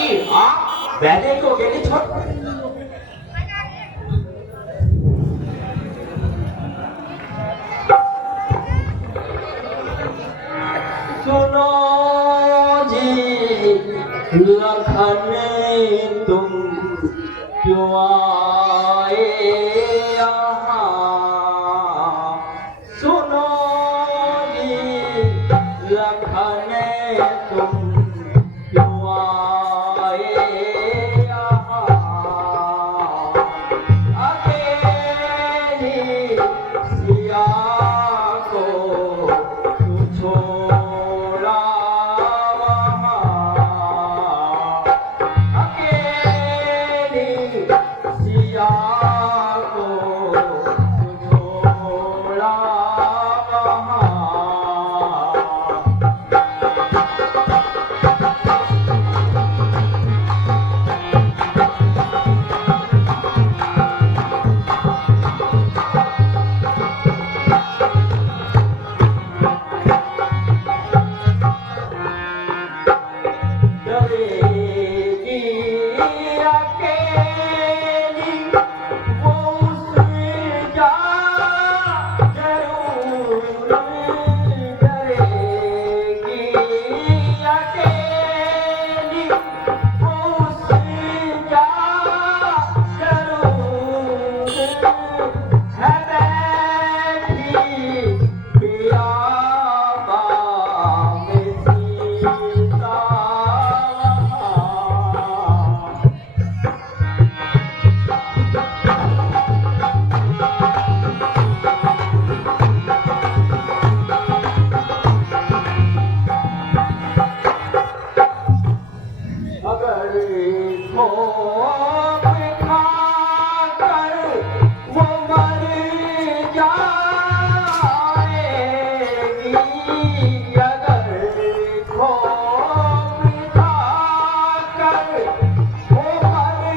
की हाँ वैसे तो गेली छोड़ सुनो जी लखन तुम क्यों आए यहाँ सुनो जी लखन तुम क्यों आए यहाँ अकेली सिया को तू छोड़ा वहाँ अकेली सिया को तू छोड़ा वहाँ डरेगी अकेली वो उससे जा जरूर डरेगी अकेली वो उससे जा जरूर है बैठी पिया में सीता अगर खोप खाकर वो मर जाएगी अगर खोप खाकर वो मर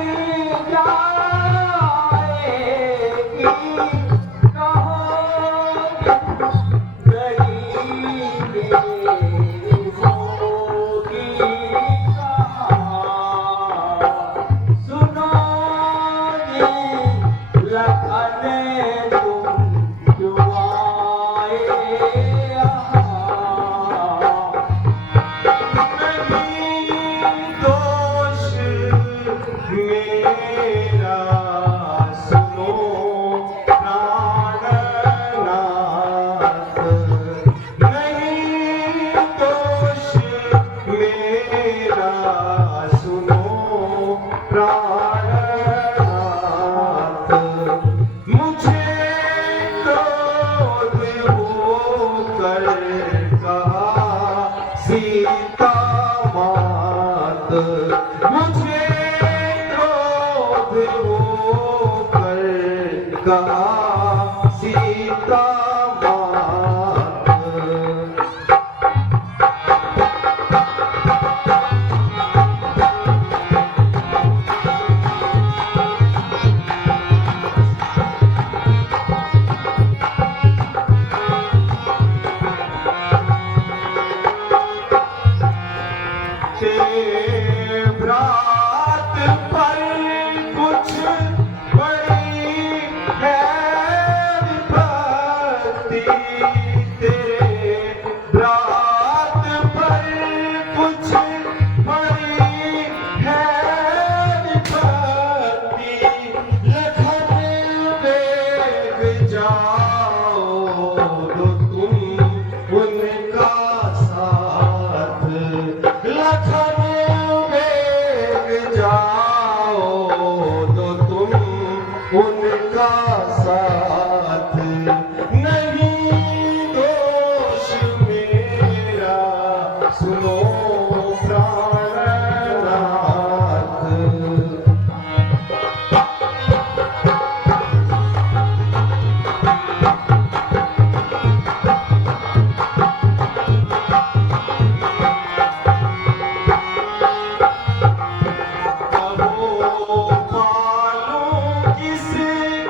जाएगी कहोगे गरीबी होगी सुनो जी लखन तुम क्यों आए यहाँ नहीं दोष मेरा सुनो प्राणनाथ नहीं दोष मेरा सुनो प्राणनाथ मुझे क्रोध होकर कहा सीता मात मुझे क्रोध होकर कहा सीता मात तेरे भ्रात पर कुछ बड़ी है विपत्ति तेरे भ्रात पर कुछ बड़ी है विपत्ति लखन वेग जाओ तो तुम उनका साथ लखन वेग जाओ तो तुम उनका साथ नहीं दोष मेरा सुनो प्राणनाथ कहो पालूं किस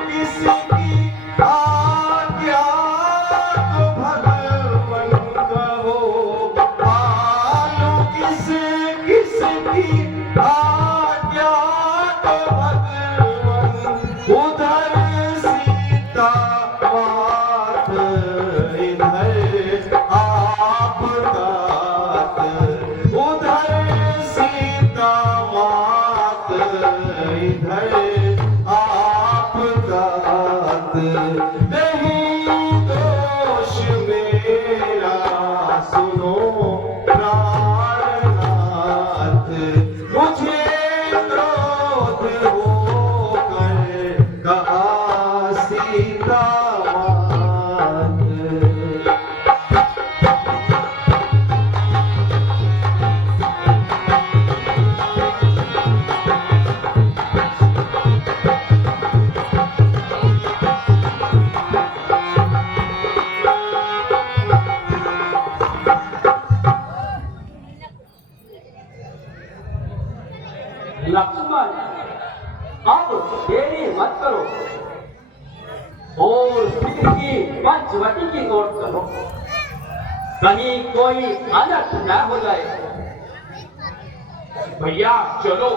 किस की मत करो और सिद्ध की पंचवटी की ओर चलो, कहीं कोई अनर्थ न हो जाए। भैया चलो।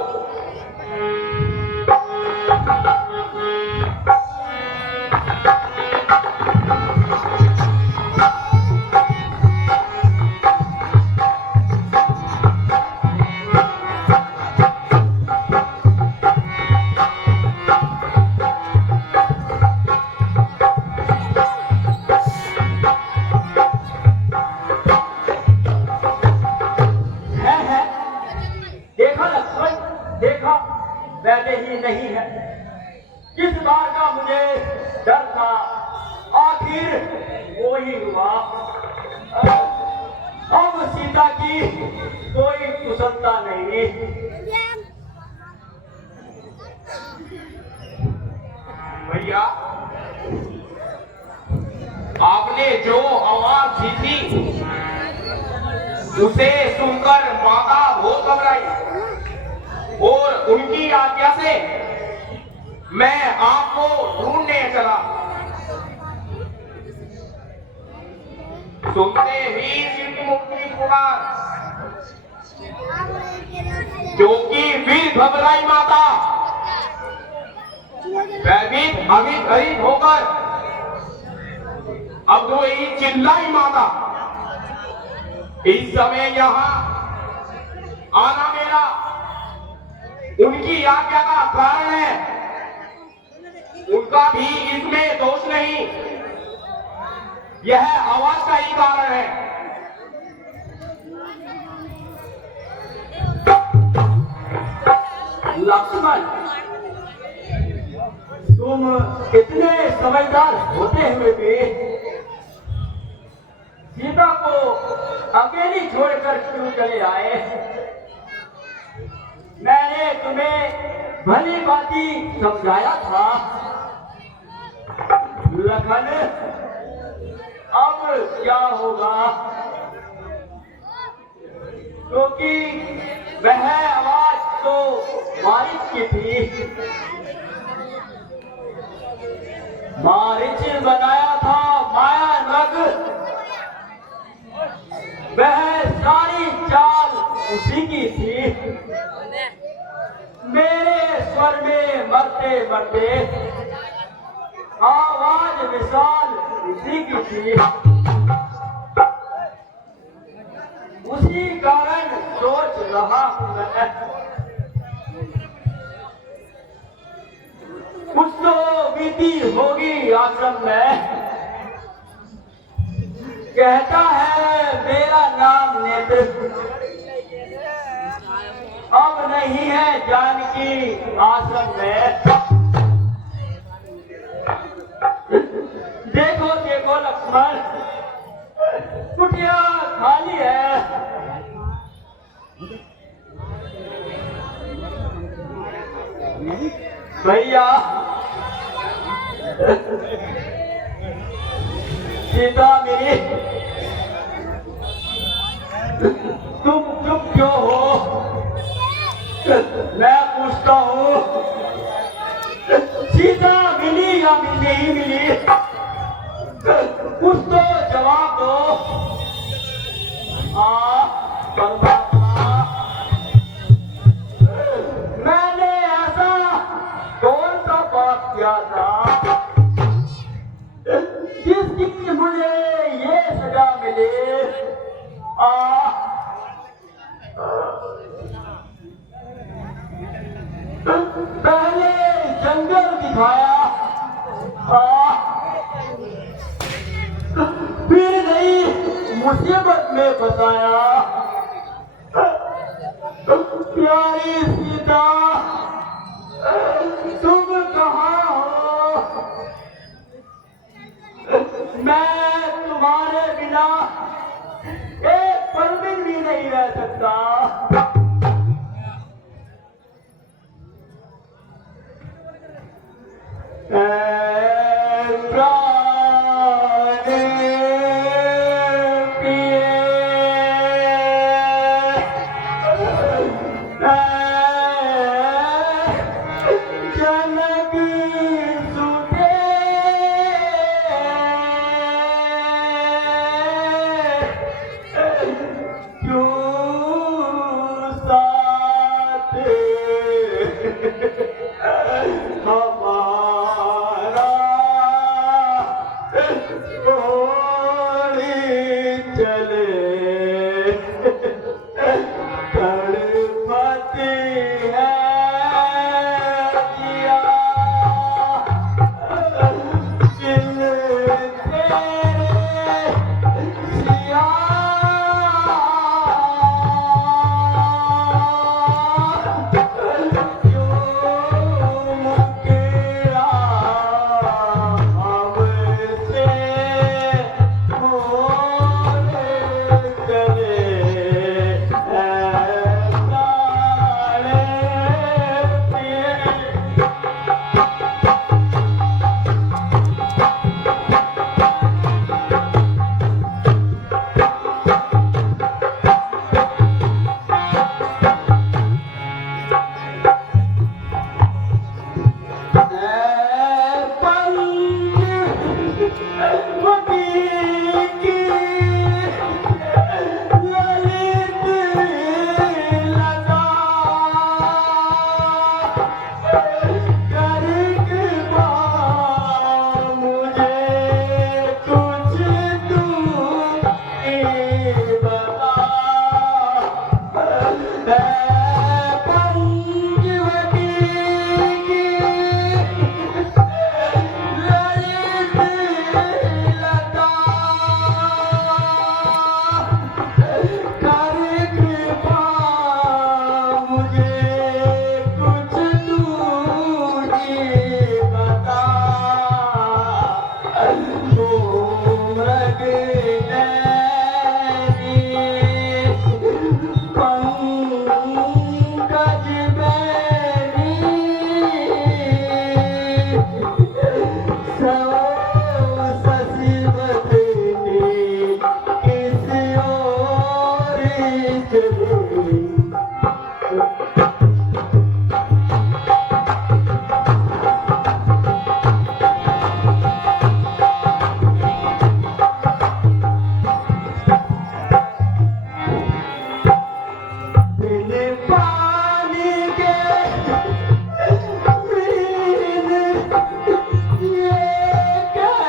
वैसे ही नहीं है, इस बार का मुझे डर था, आखिर वो ही हुआ। अब सीता की कोई कुशलता नहीं। भैया आपने जो आवाज दी थी उसे सुनकर माता बहुत घबराई और उनकी आज्ञा से मैं आपको ढूंढने चला। सुनते ही सिद्धमुक्ति पुकार, जो कि वीर घबराई माता भयभीत अभित होकर अब तो ही चिल्लाई माता। इस समय यहाँ आना मेरा उनकी आज्ञा का कारण है, उनका भी इसमें दोष नहीं, यह आवाज का ही कारण है। लक्ष्मण, तुम इतने समझदार होते हुए भी सीता को अकेली छोड़कर क्यों चले आए? मैंने तुम्हें भली भांति समझाया था लखन, अब क्या होगा? क्योंकि वह आवाज तो मारिच की थी, मारिच बनाया था माया नग, वह सारी चाल उसी की थी। मेरे स्वर में मरते मरते आवाज विशाल उसी की थी, उसी कारण सोच रहा हूं मैं, कुछ तो बीती होगी आश्रम में। कहता है मेरा नाम नेत्र, अब नहीं है जानकी आश्रम में। देखो देखो लक्ष्मण, कुटिया खाली है। भैया सीता मेरी, तुम चुप क्यों हो? मैं पूछता हूँ, सीता मिली या नहीं मिली? कुछ तो जवाब दो। परमात्मा, मैंने ऐसा कौन सा पाप किया था जिसकी मुझे ये सजा मिले? पहले जंगल दिखाया, फिर नई मुसीबत में फंसाया। प्यारी सीता, तुम कहाँ हो? मैं तुम्हारे बिना एक पल भी नहीं रह सकता। जन कोमग नैनी पंकज बैरी सौ ससीवत किस ओर चले बिन पानी के बिन ये कैसे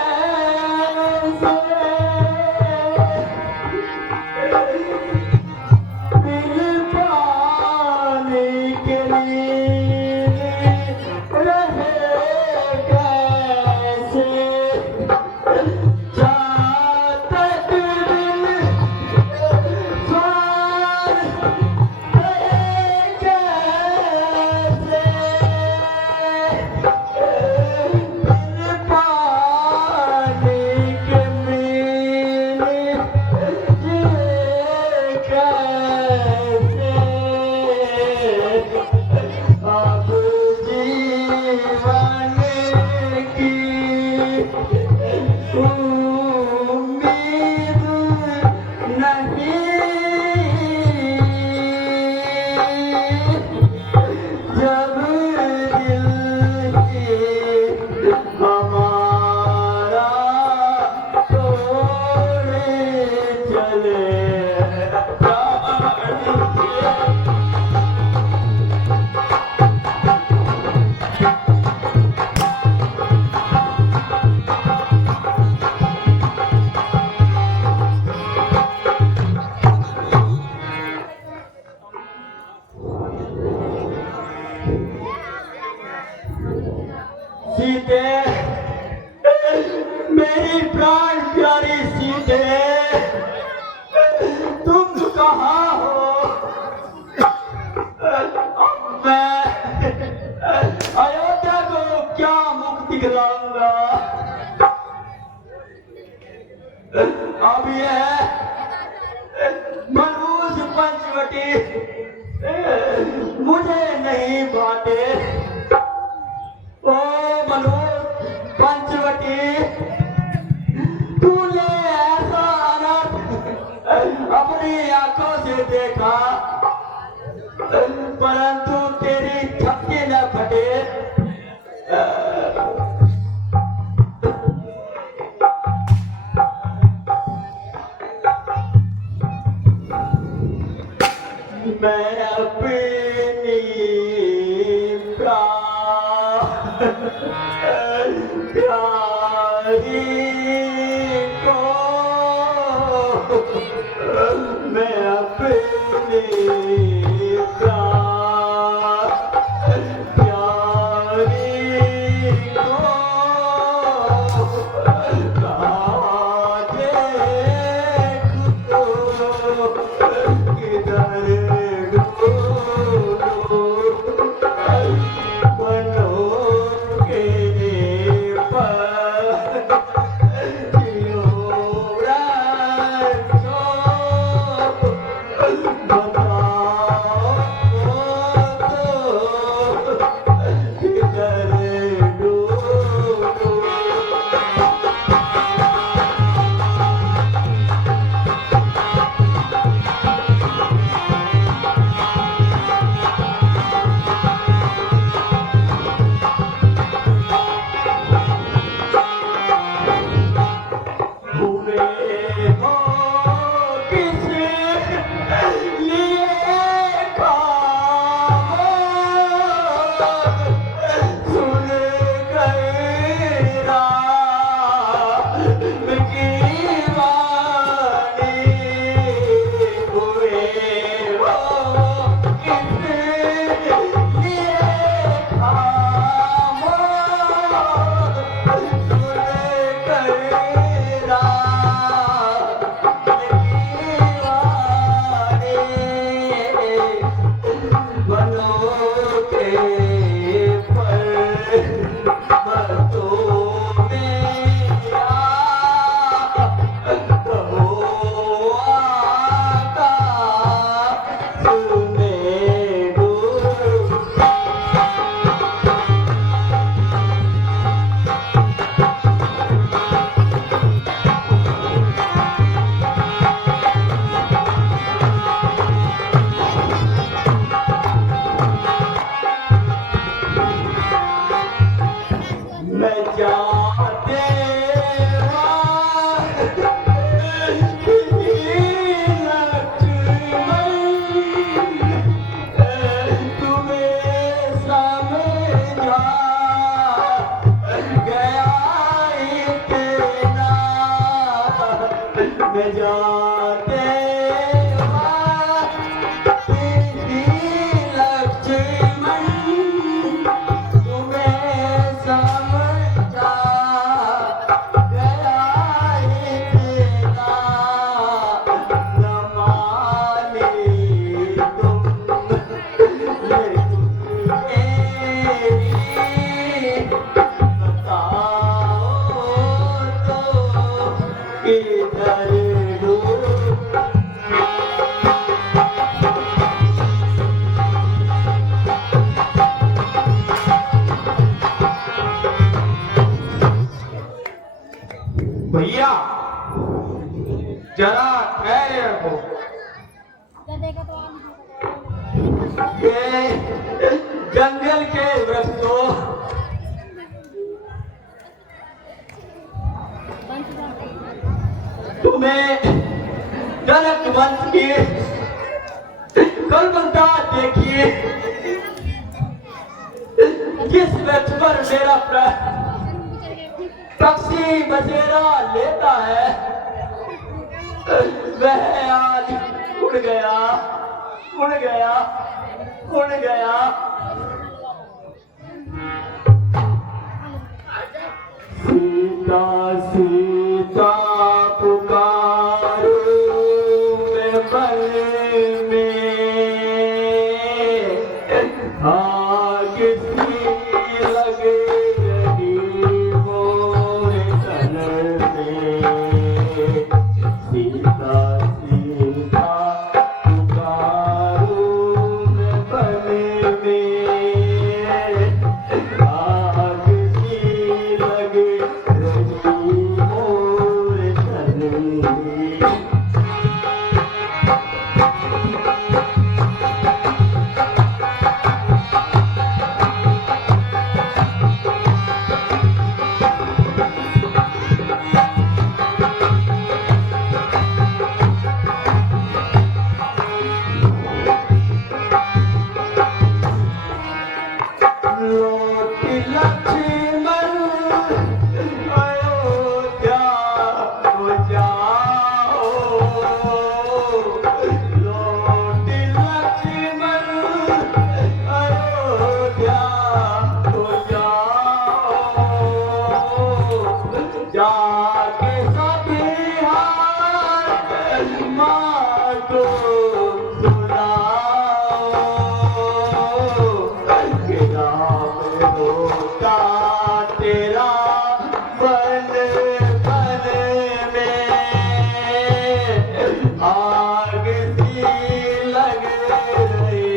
बिन पानी के रहे कैसे जातक दिल स्वार जब दिल हमारा तोड़े चले सीते मेरी प्राण प्यारी सीते तुम कहाँ हो मैं अयोध्या को क्या मुख दिखलाऊंगा अब यह मनहूस पंचवटी मुझे नहीं बाटे ओ मनोज पंचवटी तूने ऐसा अनर्थ अपनी आंखों से देखा परंतु तेरी छक्के न फटे मैं अपनी प्यारी को मैं अपनी प्यारी को किधर बता मैं जाते मैं जाते लक्ष्मण तुम्हें समझा गया इतना न माने तुम मेरी बताओ तो किधर भैया जरा ठहरे रखो। ये जंगल के वृक्षों तुम्हें जनक वंश की कल्पना देखिए जिस वृक्ष पर मेरा पक्षी बसेरा लेता है वह आज उड़ गया उड़ गया उड़ गया। सीता सीता पुकारो मैं मन में आग सी लगे रही मोरे तन में। सीता सीता पुकारो मैं मन में आग सी लगे रही मोरे तन में। लौट लक्ष्मण अयोध्या को जाओ। लौट लक्ष्मण अयोध्या को जाओ। जाके सभी हाथ माँ को सुनाओ कि राम होता तेरा बन बन में आग सी लग रही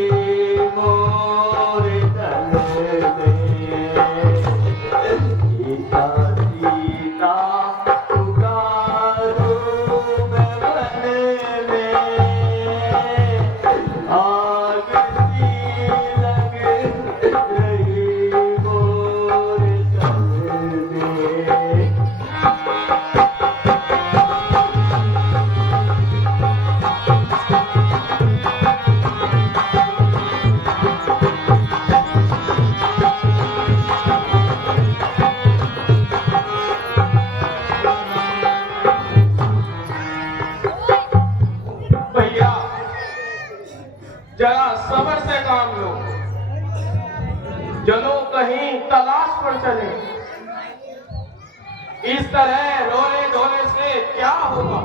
मोरे तन में। सीता सीता पुकारो मैं मन में आग सी लग रही मोरे तन में। भैया जरा सब्र से काम लो। चलो कहीं तलाश पर चले। इस तरह रोने धोने से क्या होगा।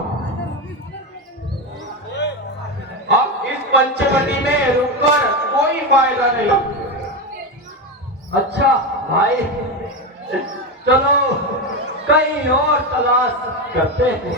अब इस पंचवटी में रुककर कोई फायदा नहीं। अच्छा भाई चलो कहीं और तलाश करते हैं।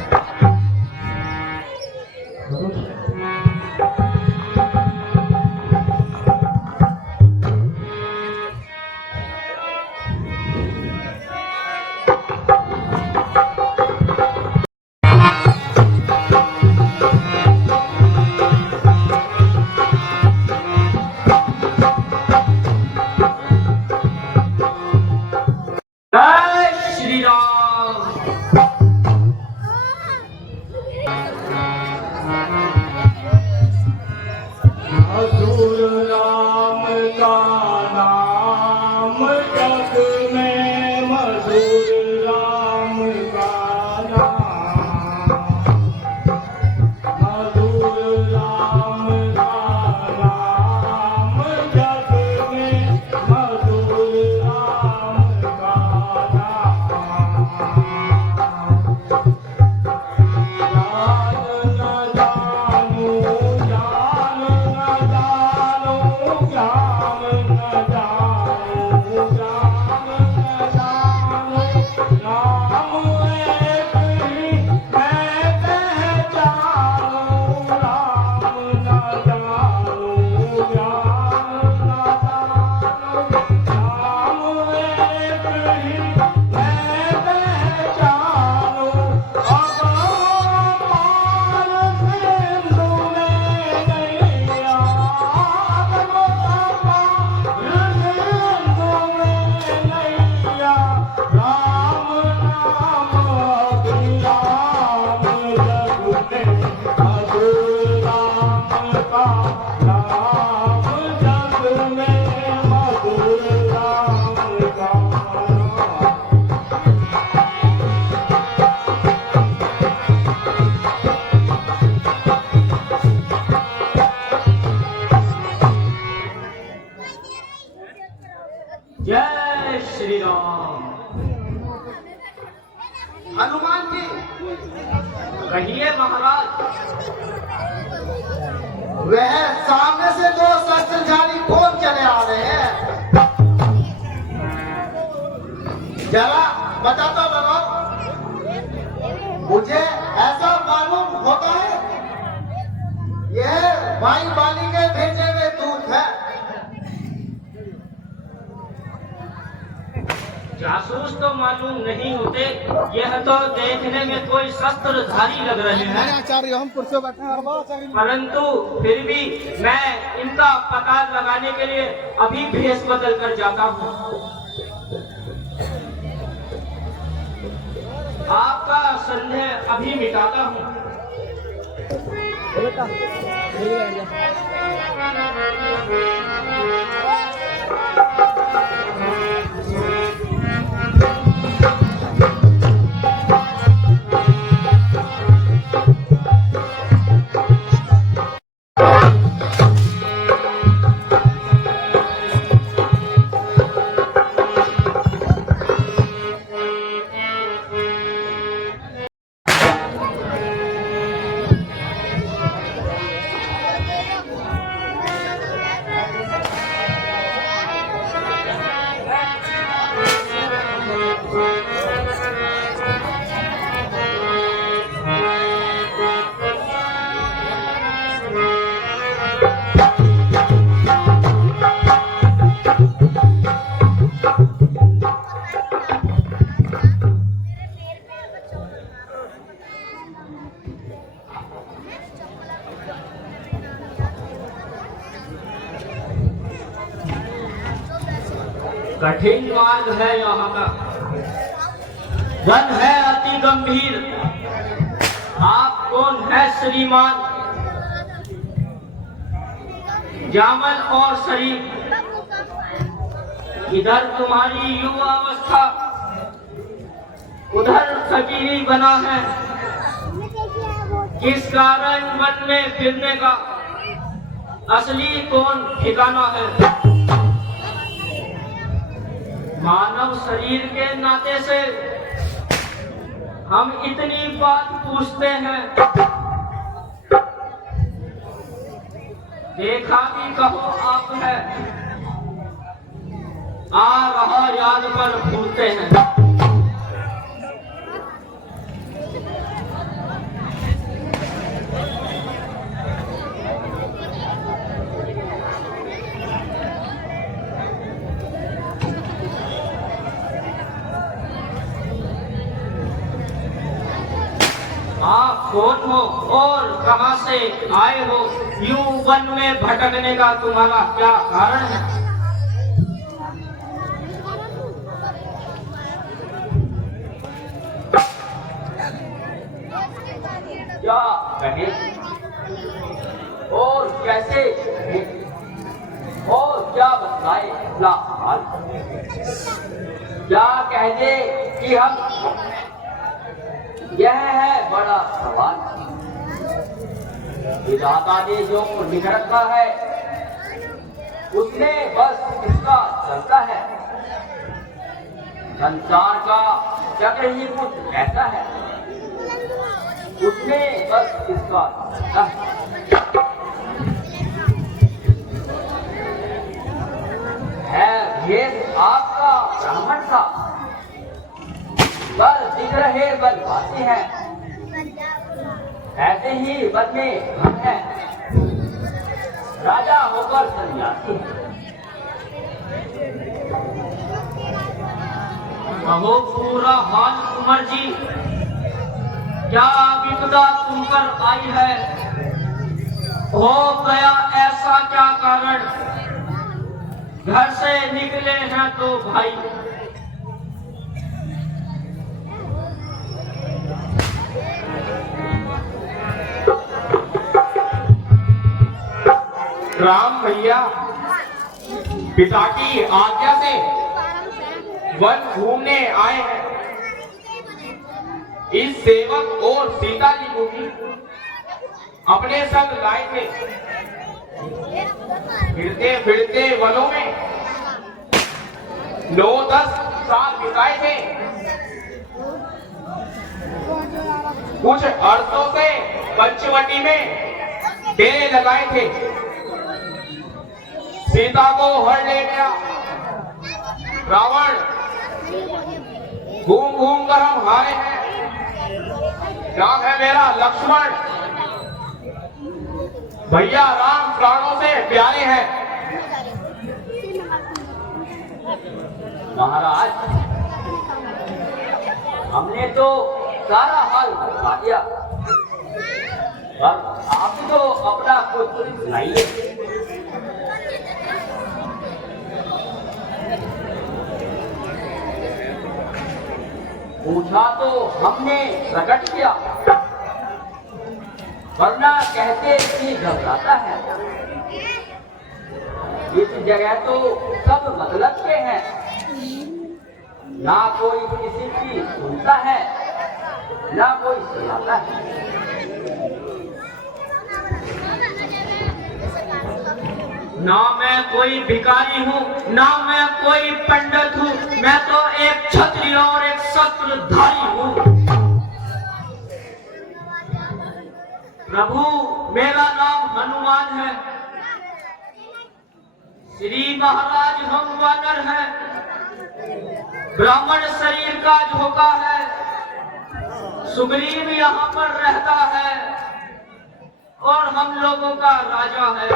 हनुमान जी, कहिए महाराज। वह सामने से दो शस्त्रधारी कौन चले आ रहे हैं? जरा बता तो लगाओ। मुझे ऐसा मालूम होता है यह भाई बाली के भेजे हुए दूत है। जासूस तो मालूम नहीं होते, यह तो देखने में कोई शस्त्रधारी लग रहे हैं, परंतु फिर भी मैं इनका पता लगाने के लिए अभी भेष बदल कर जाता हूँ। आपका संदेह अभी मिटाता हूँ। कठिन मार्ग है यहाँ का, वन है अति गंभीर। आप कौन है श्रीमान? जामल और शरीफ, इधर तुम्हारी युवा अवस्था, उधर सकीरी बना है। किस कारण वन में फिरने का असली कौन ठिकाना है? मानव शरीर के नाते से हम इतनी बात पूछते हैं, देखा भी कहो आप है, आ रहा याद पर भूलते हैं। आप कौन हो और कहां से आए हो? यूं वन में भटकने का तुम्हारा क्या कारण है? क्या कहे और कैसे कहे और क्या बताए अपना हाल? क्या कह दे कि हम, यह है बड़ा सवाल। विधाता ने जो लिख रखा है उसमें बस इसका चलता है। संसार का चक्र ही कुछ ऐसा है, उसमें बस इसका चलता है। भेद आपका ब्राह्मण का, बल दिख रहे बलवासी है, ऐसे ही बल में हम है, राजा होकर सन्यासी है। कहो पूरा हाल कुंवर जी, क्या विपदा तुम पर आई है? हो गया ऐसा क्या कारण? घर से निकले हैं तो भाई, राम भैया पिता की आज्ञा से वन घूमने आए हैं। इस सेवक और सीता जी को भी अपने संग लाए थे। फिरते फिरते वनों में 9-10 साल बिताए थे। कुछ अरसों से पंचवटी में डेरे लगाए थे। सीता को हर ले गया रावण। घूम घूम कर हम हारे हैं। नाम है मेरा लक्ष्मण। भैया राम प्राणों से प्यारे हैं। महाराज, हमने तो सारा हाल बता दिया, पर आप तो अपना कुछ सुनाइए। पूछा तो हमने प्रकट किया, वरना कहते कि घबराता है। इस जगह तो सब मतलब के हैं, ना कोई किसी की सुनता है, ना कोई सुनाता है। ना मैं कोई भिखारी हूँ, ना मैं कोई पंडित हूँ, मैं तो एक क्षत्रिय और एक शस्त्रधारी हूँ। प्रभु, मेरा नाम हनुमान है। श्री महाराज हम वानर हैं। ब्राह्मण शरीर का झोंका है। सुग्रीव यहाँ पर रहता है और हम लोगों का राजा है।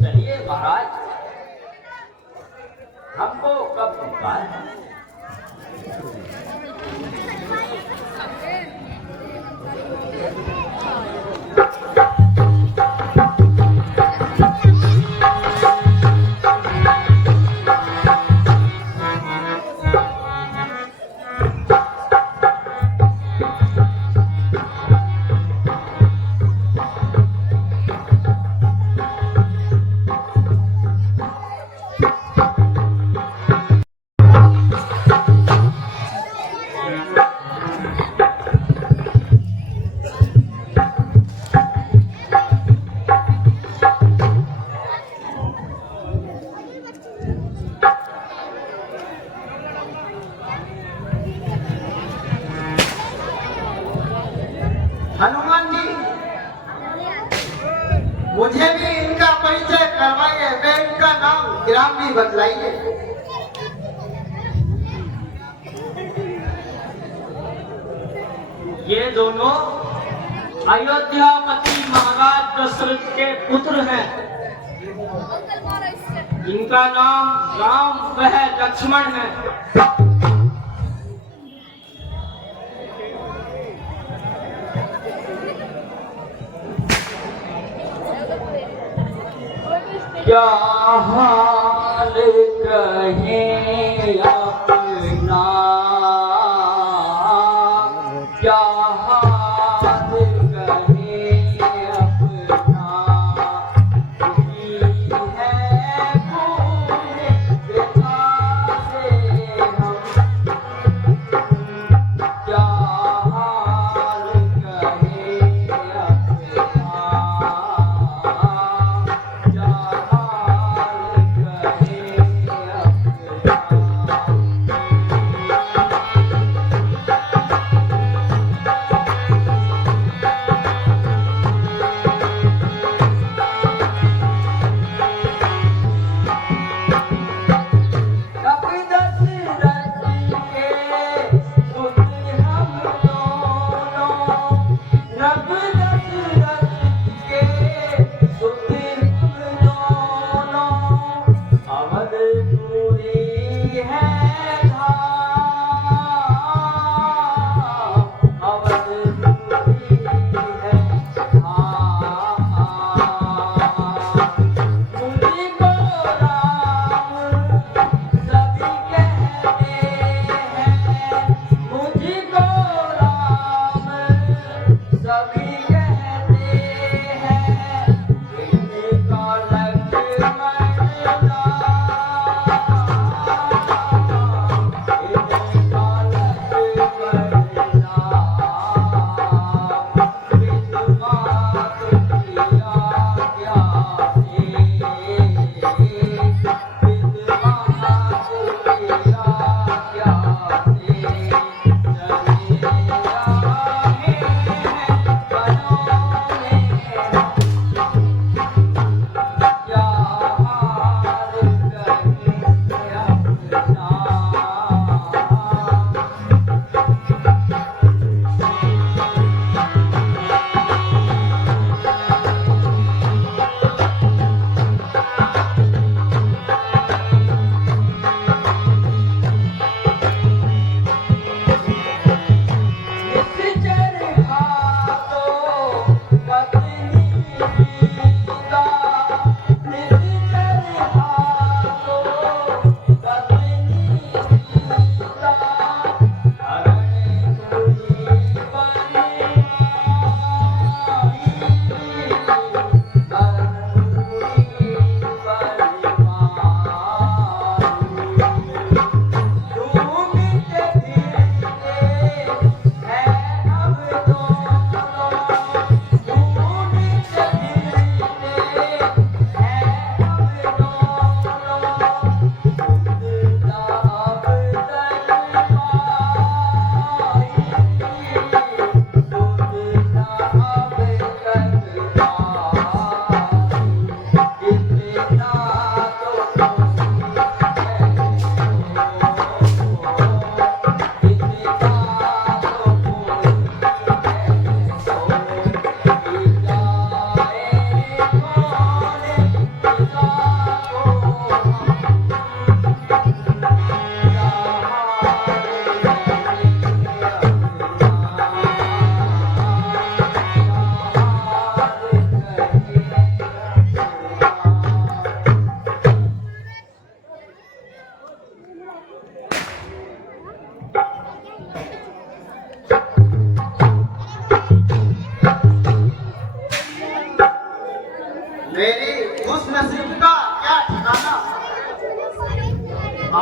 चलिए महाराज, हमको कब मिलता है? हनुमान जी, मुझे भी इनका परिचय करवाइए। मैं इनका नाम ग्राम भी बतलाइए। ये दोनों अयोध्यापति महाराज दशरथ के पुत्र हैं। इनका नाम राम वह लक्ष्मण है। क्या हाल कहें अपना, क्या हाल कहें अपना, दुखी है पूरे देखा से हम। क्या हाल कहें अपना, क्या हाल कहें अपना।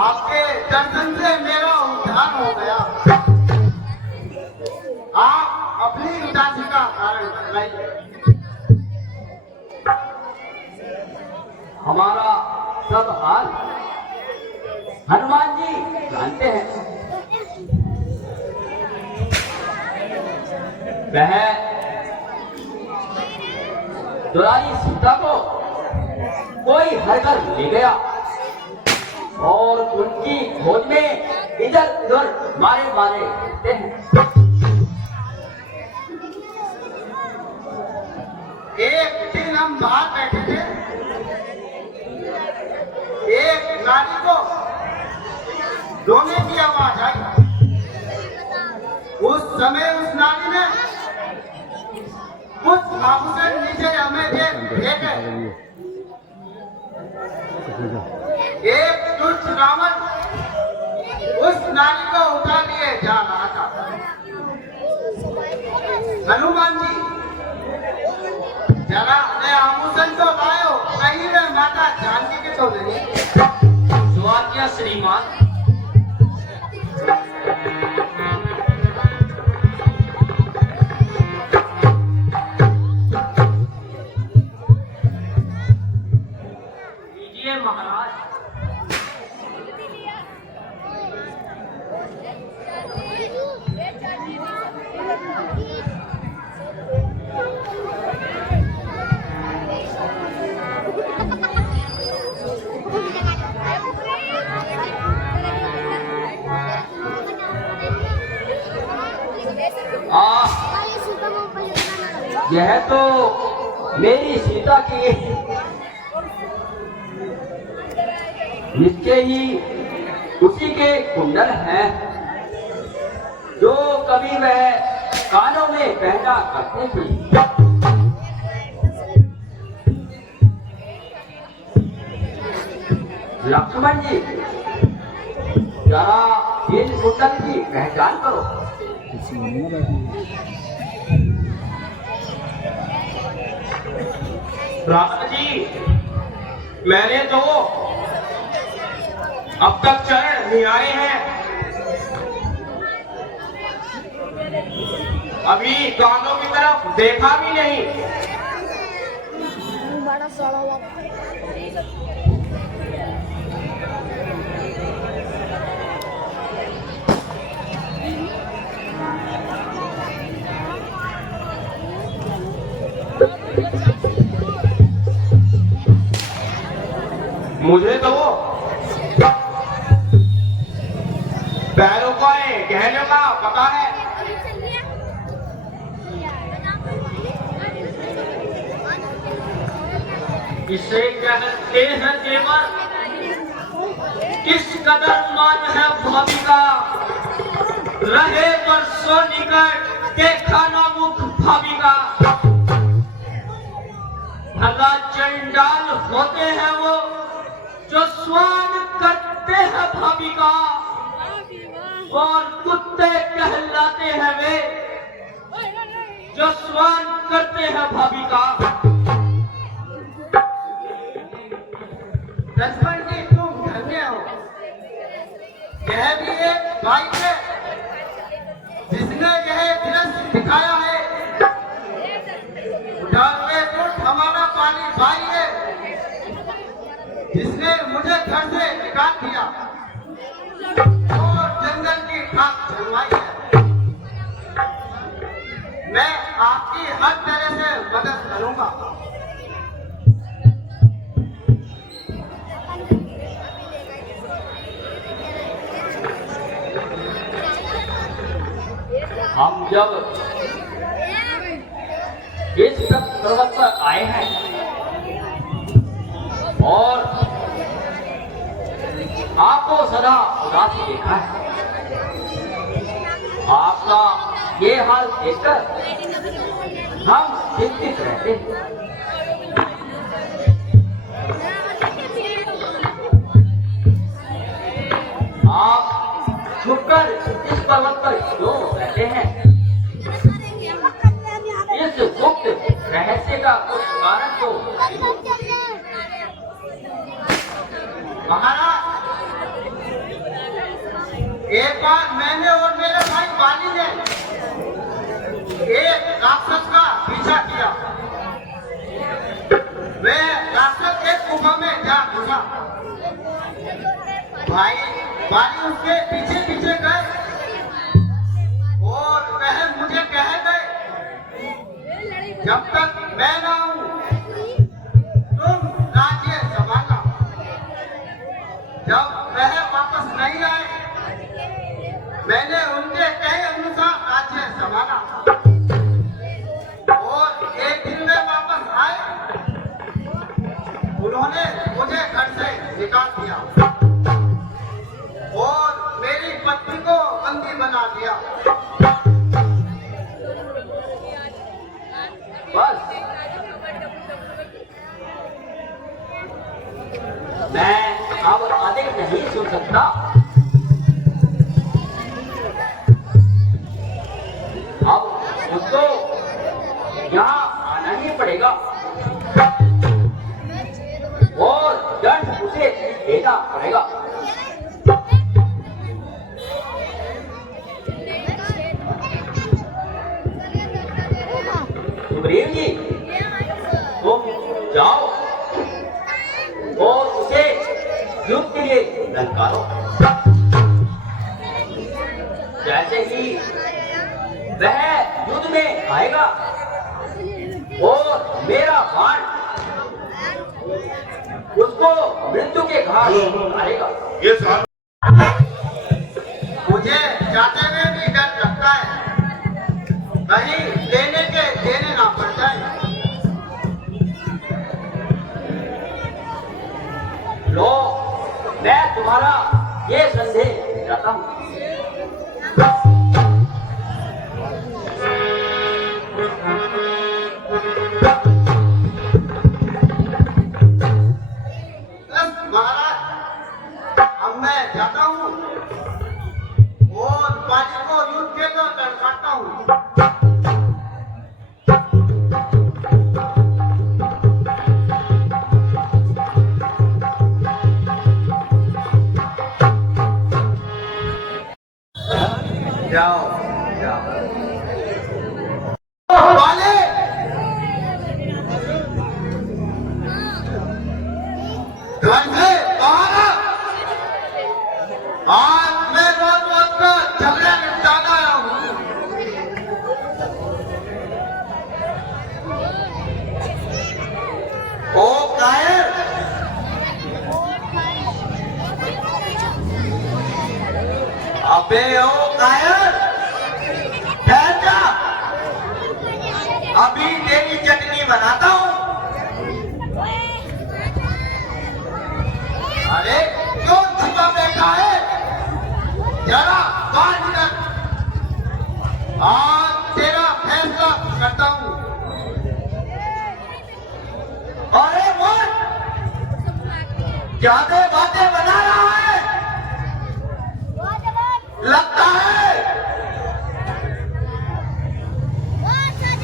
आपके दर्शन से मेरा उद्धार हो गया। आप अपनी उदासी का कारण बताइए। हमारा सब हाल हनुमान जी जानते हैं। वह दुलारी सीता को कोई हरकर ले गया और उनकी खोज में इधर उधर मारे मारे रहते हैं। एक दिन हम बाहर बैठे थे, एक नारी को रोने की आवाज आई। उस समय उस नारी ने कुछ आभूषण नीचे हमें फेंके। एक दुष्ट रावण उस नारी को उठा लिए जा रहा था। हनुमान जी जरा मैं आभूषण तो लायो, कहीं में माता जानकी के तो नहीं। स्वाज्ञा श्रीमान। महाराज यह तो मेरी सीता की निश्चय ही उसी के कुंडल हैं जो कभी वह कानों में पहना करते थे। लक्ष्मण जी जरा इन कुंडल की पहचान करो। राजा जी, मैंने तो अब तक चरण निहारे हैं, अभी कानों की तरफ देखा भी नहीं। मुझे तो पैरों का गहने का पता है। इसे कहते हैं देवर, किस कदर मान है भाभी का, रहे वर्षों निकट देखा ना मुख भाभी का। भला चंडाल होते हैं वो जो स्वान करते हैं भाभी का, और कुत्ते कहलाते हैं वे जो स्वान करते हैं भाभी का। लक्ष्मण जी तुम धन्य हो। यह भी एक भाई है जिसने यह दृश्य दिखाया है। उठावे दुष्ट हमारा पाली भाई है जिसने मुझे घर से निकाल दिया और जंगल की खाक चलवाई है। मैं आपकी हर तरह से मदद करूंगा। हम जब इस पर्वत पर आए हैं और आपको सदा उदासी देखा है, आपका ये हाल देखकर हम चिंतित रहते हैं। आप छुपकर इस पर्वत पर क्यों रहते हैं? इस गुप्त रहस्य का कुछ कारण तो महाराज एक बार मैंने और मेरे भाई बाली ने एक राक्षस का पीछा किया। वह राक्षस एक गुफा में जा घुसा। भाई बाली उसके पीछे पीछे गए और वह मुझे कह गए, जब तक मैं ना हूं तुम राज्य संभालना। जब वह वापस नहीं आए मैंने उनके कहे अनुसार राज्य संभाला और एक दिन में वापस आए। उन्होंने मुझे घर से निकाल दिया और मेरी पत्नी को बंदी बना दिया। बस मैं अब अधिक नहीं सुन सकता। अब मुझको यहाँ आना ही पड़ेगा और दंड उसे देना पड़ेगा। सुग्रीव जी, तुम जाओ और उसे युद्ध के लिए ललकारो। जैसे ही वह युद्ध में आएगा और मेरा बाण उसको मृत्यु के घाट उतारेगा। ये साथ मुझे जाते हुए भी डर लगता है, कहीं देने ना पड़ जाए। लो, मैं तुम्हारा ये संदेह जाता हूँ। महाराज, अब मैं जाता हूँ और बाली को युद्ध के लिए लड़काता हूँ। जाओ जाओ बाली, घर से बाहर आ। आज मैं रोज का झगड़ा निपटाना आया हूँ। ओ कायर, अबे ओ कायर, ठहर जा, अभी तेरी चटनी बनाता हूँ। अरे क्यों छुपा बैठा है, जरा बाहर निकल। आज तेरा फैसला करता हूँ। अरे मोर, ज्यादा बातें बना रहा है, लगता है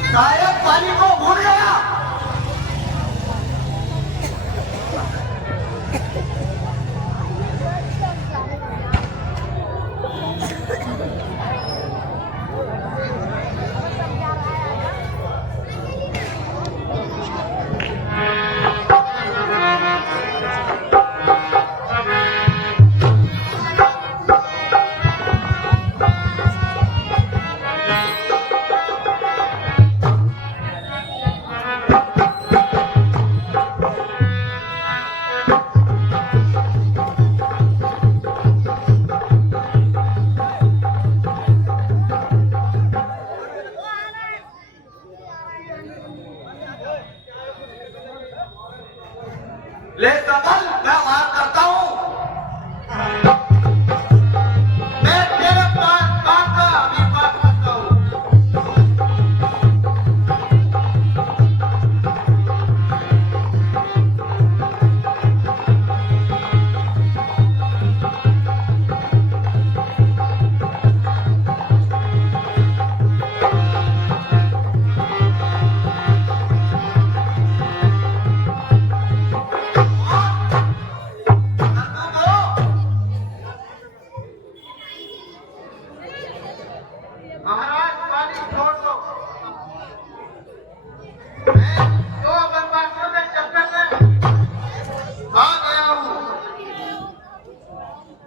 शायद पानी को भूल गया।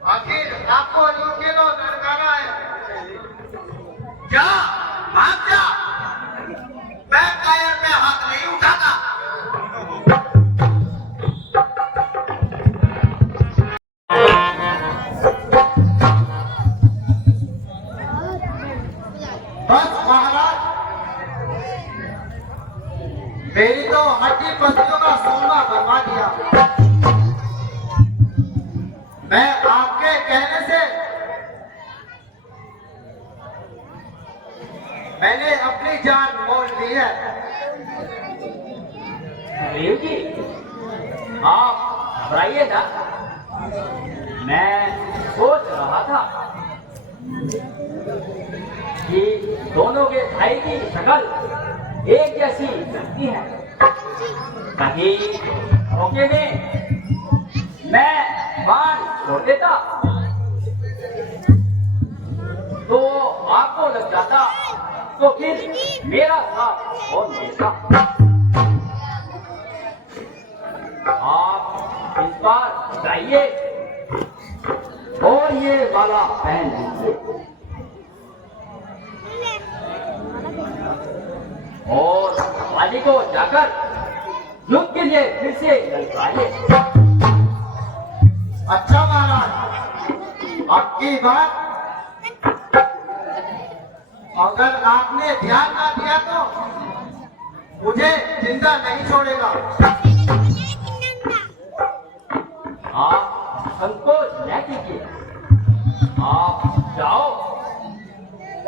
आखिर आपको लूट के लो लड़काना है। जा, भाग जा। मैं कायर पे हाथ नहीं उठाता। बस महाराज, मेरी तो हड्डी पसलियों का सोना बनवा दिया। मैं आपके कहने से मैंने अपनी जान मोल ली है। देव जी, आप घबराइए ना। मैं सोच रहा था कि दोनों के भाई की शक्ल एक जैसी लगती है। कहीं रोके में मैं बाण छोड़ देता तो आपको लग जाता, तो फिर मेरा साथ कौन देता। आप इस बार जाइए और ये वाला पहन लीजिए और वाली को जाकर युद्ध के लिए फिर से ललकारिए। अच्छा महाराज, आपकी बात अगर आपने ध्यान ना दिया तो मुझे जिंदा नहीं छोड़ेगा। आप संकोच न कीजिए, आप जाओ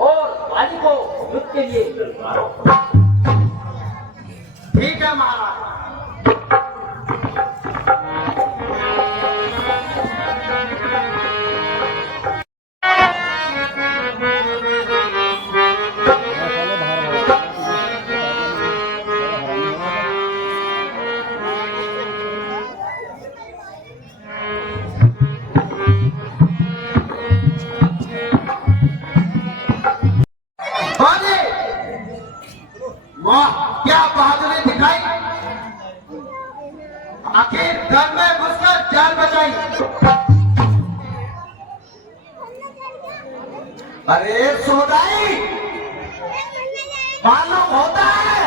और वाली को युद्ध के लिए ललकारो। ठीक है महाराज। वाह, क्या बहादुरी दिखाई। आखिर घर में घुसकर जान बचाई। अरे सोदाई, मालूम होता है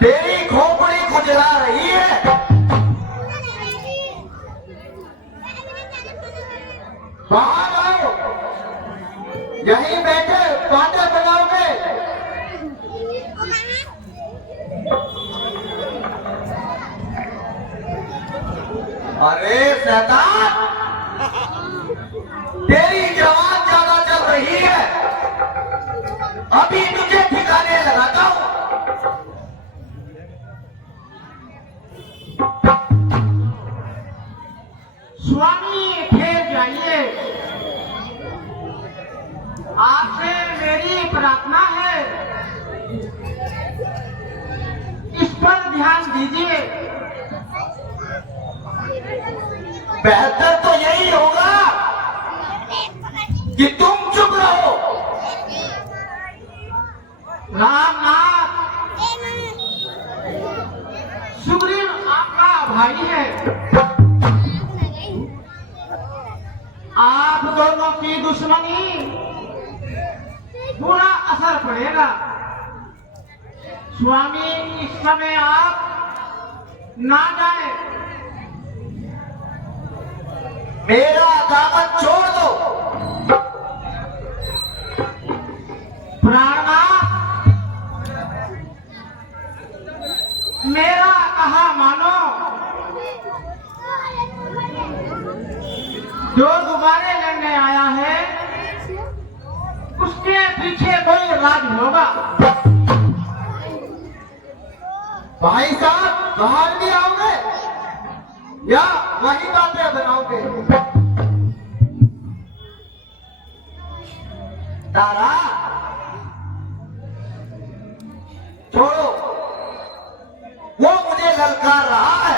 तेरी खोपड़ी खुजला रही है। बाहर आओ, यहीं बैठे बातें बनाओगे। अरे शैतान, तेरी जवान ज्यादा चल रही है, अभी तुझे ठिकाने लगाता हूं। स्वामी ठहर जाइए, आपसे मेरी प्रार्थना है, इस पर ध्यान दीजिए। बेहतर तो यही होगा कि तुम चुप रहो। रामनाथ, सुग्रीव आपका भाई है, आप दोनों की दुश्मनी बुरा असर पड़ेगा। स्वामी, इस समय आप ना जाए। मेरा दामन छोड़ दो। प्राणनाथ, मेरा कहा मानो। जो दोबारे लड़ने आया है उसके पीछे कोई राज होगा। भाई साहब, बाहर भी आओगे या वही बातें बनाओगे? तारा, छोड़ो, वो मुझे ललकार रहा है।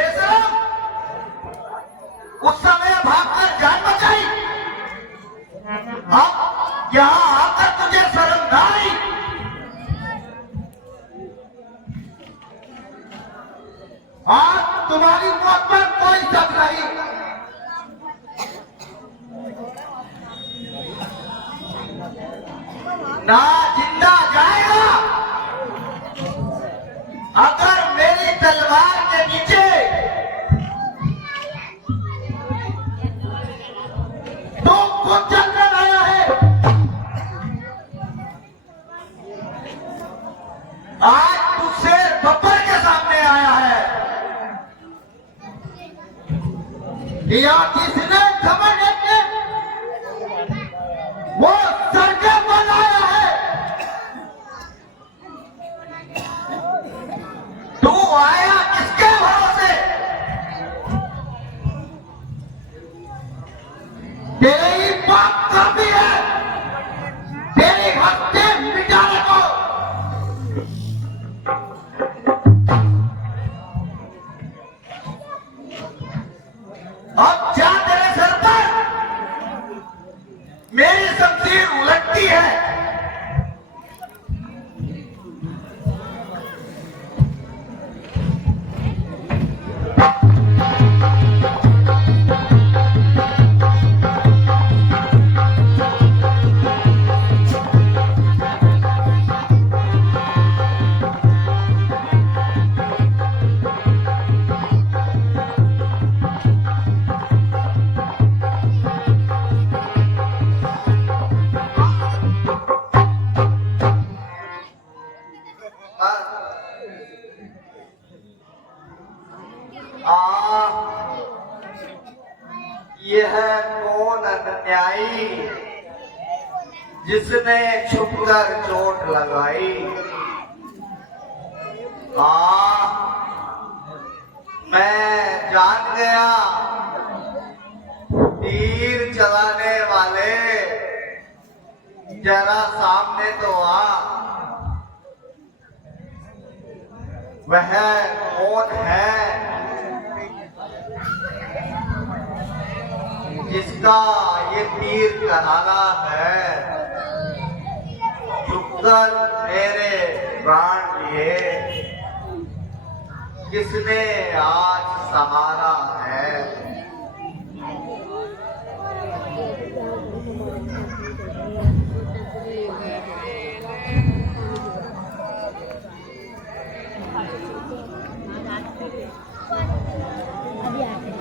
बेशरम, उस समय भागकर जान बचाई, अब यहाँ आकर तुझे शर्म ना आई? आज तुम्हारी मौत पर कोई शक नहीं। ना जिंदा जाएगा अगर मेरी तलवार के नीचे तो खुद जलकर आया है। आज तू शेर बब्बर के सामने आया है या किसने खबर लेके वो सरके बनाया है? तू आया किसके भरोसे? तेरे ही बाप काफी है तेरी हत्या मिटाने को। अब क्या तेरे सर पर मेरी शमशीर उलटती है? यह कौन अन्यायी जिसने छुपकर चोट लगाई? मैं जान गया तीर चलाने वाले, जरा सामने तो आ। वह कौन है जिसका ये तीर कराना है? चुपकर मेरे प्राण लिए किसने आज सहारा है?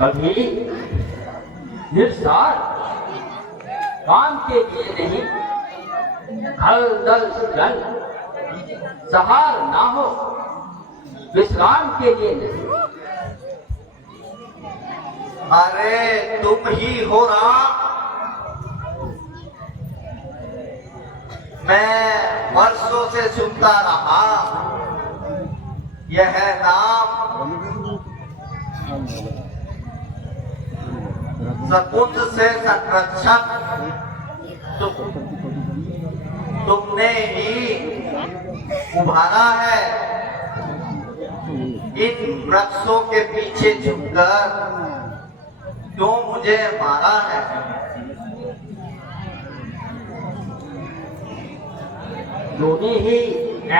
अभी निर्सार काम के लिए नहीं, खल दल जल सहार ना हो, विश्राम के लिए नहीं। अरे तुम ही हो राम। मैं वर्षों से सुनता रहा यह नाम, सकुंज से संरक्षक तुमने ही उभारा है। इन वृक्षों के पीछे झुककर क्यों मुझे मारा है? तूने ही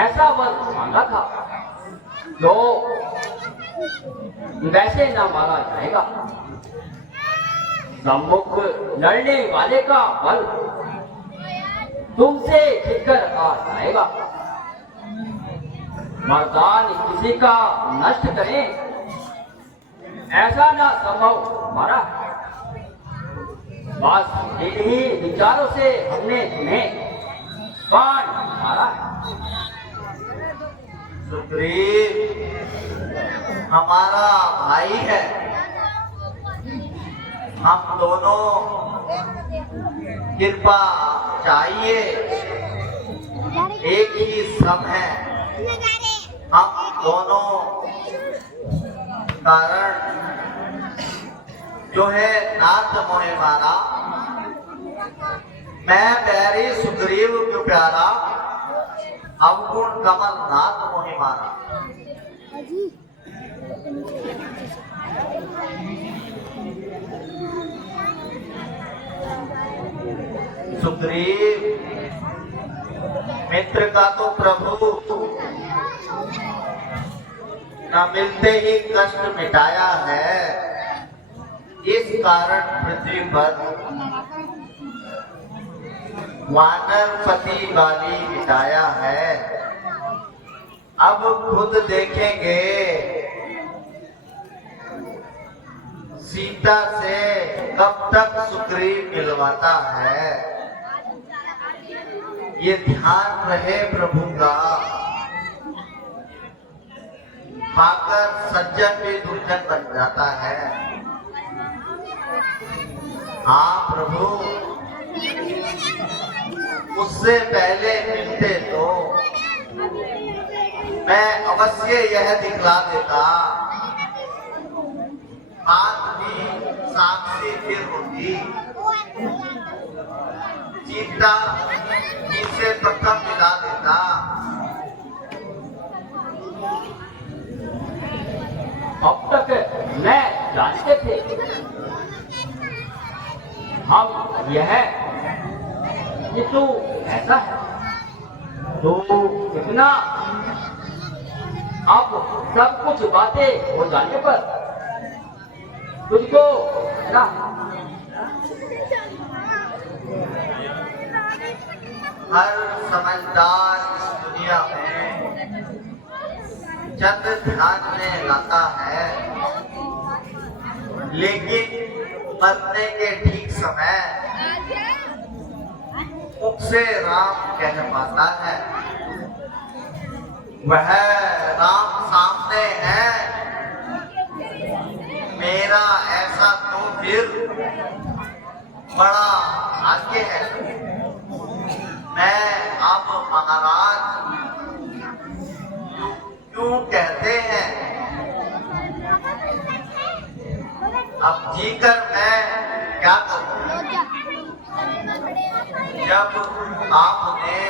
ऐसा वर मांगा था जो वैसे ना मारा जाएगा। सम्मुख लड़ने वाले का बल तुमसे छिपकर आ जाएगा। मर्दान किसी का नष्ट करें ऐसा ना संभव हमारा। बस इन्हीं विचारों से हमने तुम्हें बाण मारा है। सुग्रीव हमारा भाई है, हम दोनों कृपा चाहिए, एक ही सम है। हम दोनों कारण जो है नाथ मोहे मारा। मैं बैरी सुग्रीव क्यों प्यारा, अवगुण कमल नाथ मोहे मारा। सुग्रीव, मित्र का तो प्रभु न मिलते ही कष्ट मिटाया है। इस कारण पृथ्वी पर वानरपति वाली मिटाया है। अब खुद देखेंगे सीता से कब तक सुग्रीव मिलवाता है। ये ध्यान रहे प्रभु का। पाकर सज्जन भी दुर्जन बन जाता है। हाँ प्रभु, उससे पहले मिलते तो मैं अवश्य यह दिखला देता। बात भी साक्षी फिर होती। सीता जिसे प्रथम मिला देता। अब तक मैं जानते थे हम यह कि तू ऐसा है तो कितना अब सब कुछ बातें हो जाने पर तुझको ना हर समझदार इस दुनिया में चंद ध्यान में लाता है, लेकिन मरने के ठीक समय मुख से राम कह पाता है। वह राम सामने है मेरा, ऐसा तो फिर बड़ा भाग्य है। मैं अब महाराज क्यों कहते हैं, अब जीकर मैं क्या करूं, जब आपने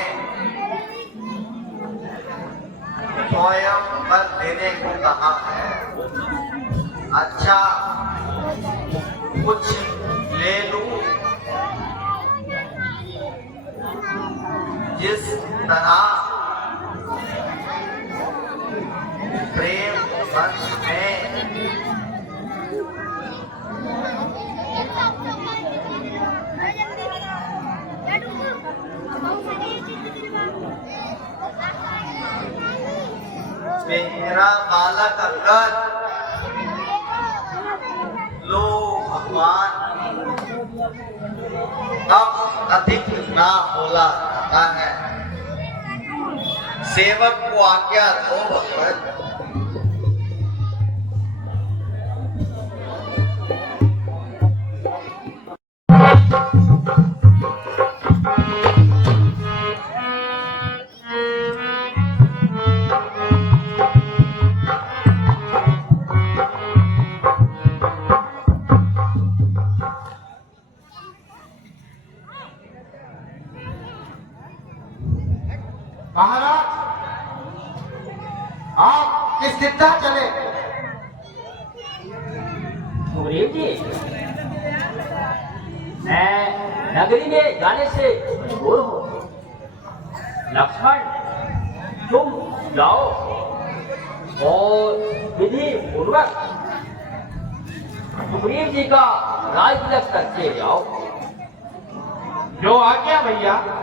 स्वयं पर देने को कहा है। अच्छा कुछ ले लूं। जिस तरह प्रेम वंश में मेरा बालक अंगद, लो भगवान, अब अधिक ना बोला जाता है। सेवक को आज्ञा दो भगवान। महाराज, आप किस दिशा चले? सुग्रीव जी, मैं नगरी में जाने से मजबूर हूँ। लक्ष्मण, तुम जाओ और विधि पूर्वक सुग्रीव जी का राज तिलक करके जाओ। जो आज्ञा भैया।